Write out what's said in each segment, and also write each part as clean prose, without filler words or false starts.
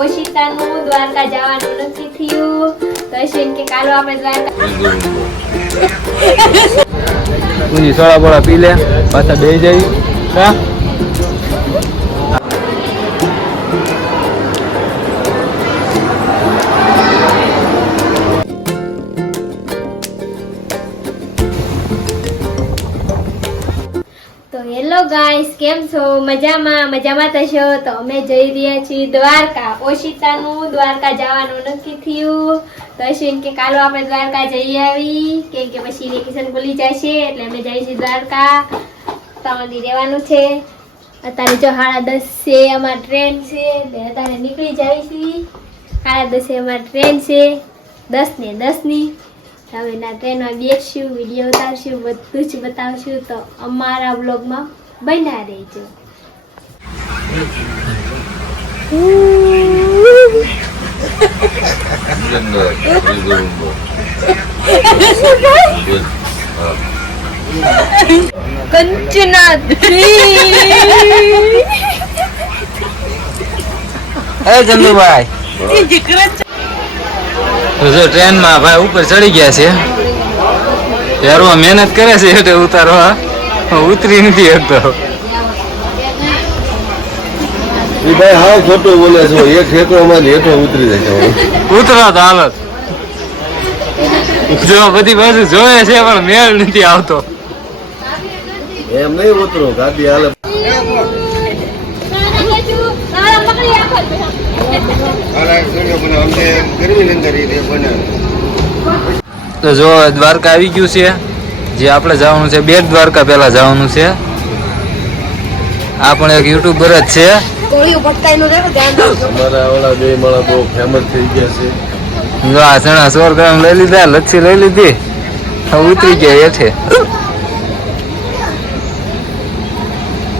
ઓશિતાનું દ્વારકા જવાનું નક્કી થયું તો અશ્વિન કે કાલો આપણે દ્વારકા પૂરી સોળા બોળા પી લે પાછા બે જઈ કા હેલો ગાઈસ, કેમ છો? મજામાં થશો તો અમે જઈ રહ્યા છીએ દ્વારકા. ઓશિતાનું દ્વારકા જવાનું નક્કી થયું તો અશ્વિન કે કાલો આપણે દ્વારકા જઈ આવી કે પછી વેકેશન ખુલી જશે એટલે અમે જઈશું દ્વારકા. તમારી રહેવાનું છે. અત્યારે જો 10:30 છે, અમારી ટ્રેન છે એટલે અત્યારે નીકળી જઈશું. 10:30 અમારી ટ્રેન છે, 10:10ની. હવે ના ટ્રેનમાં બેસશું, વિડીયો ઉતારશું, બધું જ બતાવશું તો અમારા વ્લોગમાં બન્યા રહેજો. કંચના ચંદુભાઈ તો જો ટ્રેનમાં ભાઈ ઉપર ચડી ગયા છે, ત્યારમાં મહેનત કરે છે એટલે ઉતારવા ઉતરી નથી શકતો. એ ભાઈ હા ખોટું બોલે છો, એક ઠેકોમાં હેઠો ઉતરી જાય ઉતરો તો હાલત જો બધી બાજુ જોયે છે પણ મેળ નથી આવતો. એમ નહીં ઉતરો ગાડી હાલત. તો જો દ્વારકા આવી ગયું છે, જે આપણે જવાનું છે બેટ દ્વારકા પહેલા જવાનું છે. આ પણ એક યુટ્યુબર જ છે. અમારા ઓલા બે માળા બહુ ફેમસ થઈ ગયા છે. જો આ ચણા 100 ગ્રામ લઈ લીધા, લચ્છી લઈ લીધી, ઉતરી ગયા હેઠે.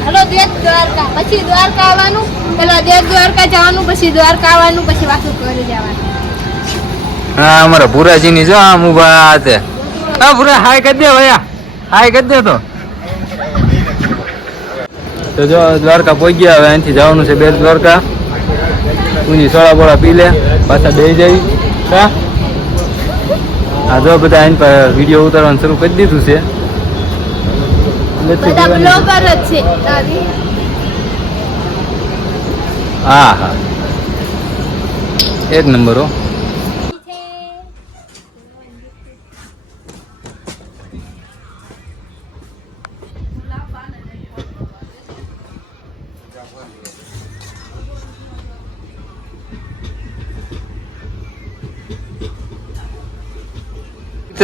હાલો દેવ દ્વારકા, પછી દ્વારકા આવવાનું, પેલા દેવ દ્વારકા જવાનું, પછી દ્વારકા આવવાનું, પછી પાછું ઘરે જવાનું. હા અમારા ભુરાજીની જો આમ ઉભા હાથે. હા ભુરા હાય કરી દે ભૈયા, હાય કરી દે. તો જો દ્વારકા પહોંચી ગયા. હવે અહીંથી જવાનું છે બેટ દ્વારકા. પૂરી સોળા બોળા પી લે પાછા બે જઈ કા. હા જો બધા અહીં પર વિડીયો ઉતારવાનું શરૂ કરી દીધું છે. બધા બ્લોગર જ છે. હા હા એક નંબર હો.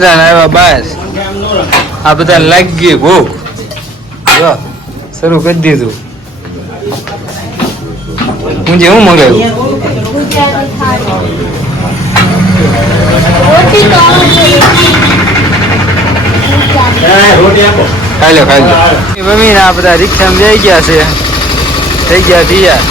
આવ્યા બસ આ બધા લાગી ભૂખ જો શરૂ કરી દીધું. હું જે હું મંગાવ્યું ખાઈ લો મમ્મી ને આ બધા રિક્ષામાં જઈ ગયા છે, થઈ ગયા તૈયાર.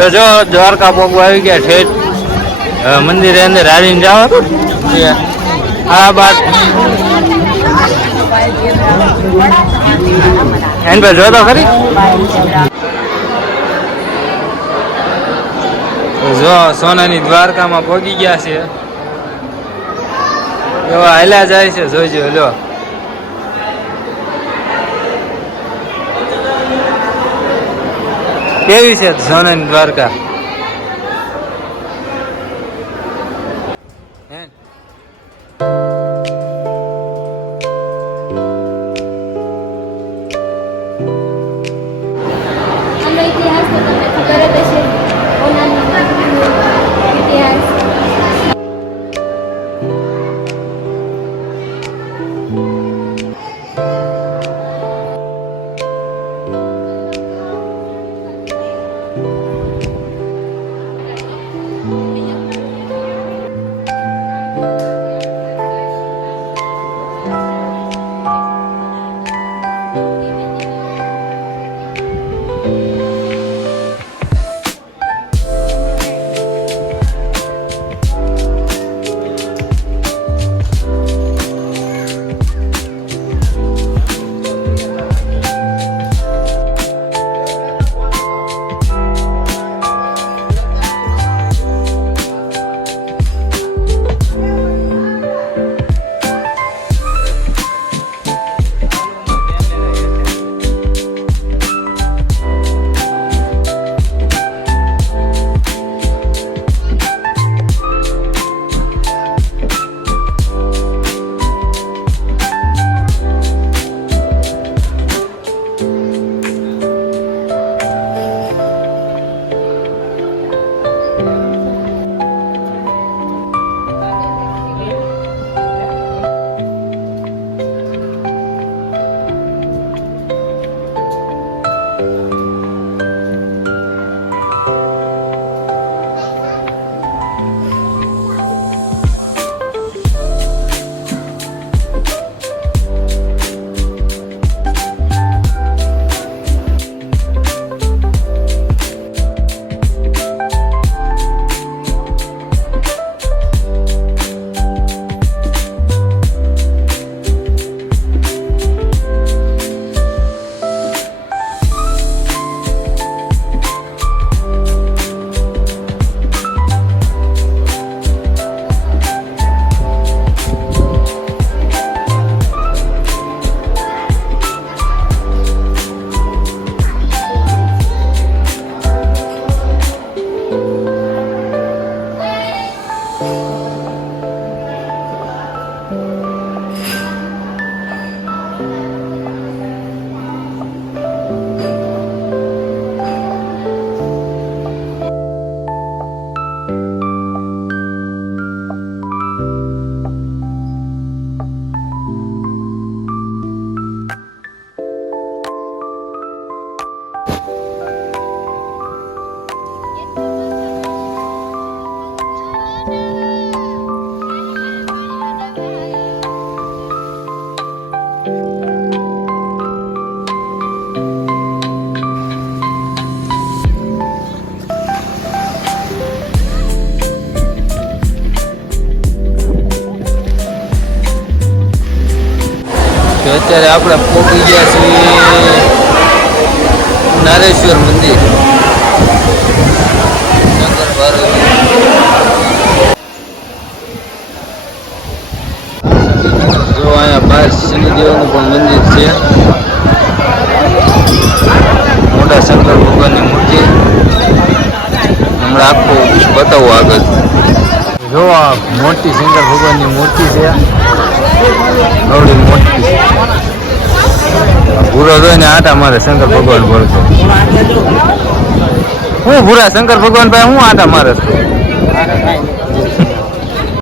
તો જો દ્વારકા પોગવા આવી ગયા ઠેઠ મંદિરે અંદર હારીને જાઓ. આ બાદ એન પર જોતો ખરી. જો સોનાની દ્વારકામાં પહોંચી ગયા છે, એવા હાલ્યા જાય છે. જોઈજો લો કેવી છે સોનાની દ્વારકા. તો અત્યારે આપણે પહોંચી ગયા છીએ નારેશ્વર મંદિર શંકર પાર્વતી. જો અહીંયા બહાર શનિદેવનું પણ મંદિર છે. મોટા શંકર ભગવાનની મૂર્તિ હમણાં આખું બતાવું આગળ. જો આ મોટી શંકર ભગવાનની મૂર્તિ છે. નવડી મોટી ભૂરો જોઈને આટા મારે શંકર ભગવાન બોલતો. હું ભૂરા શંકર ભગવાન ભાઈ હું આટા મારે છું.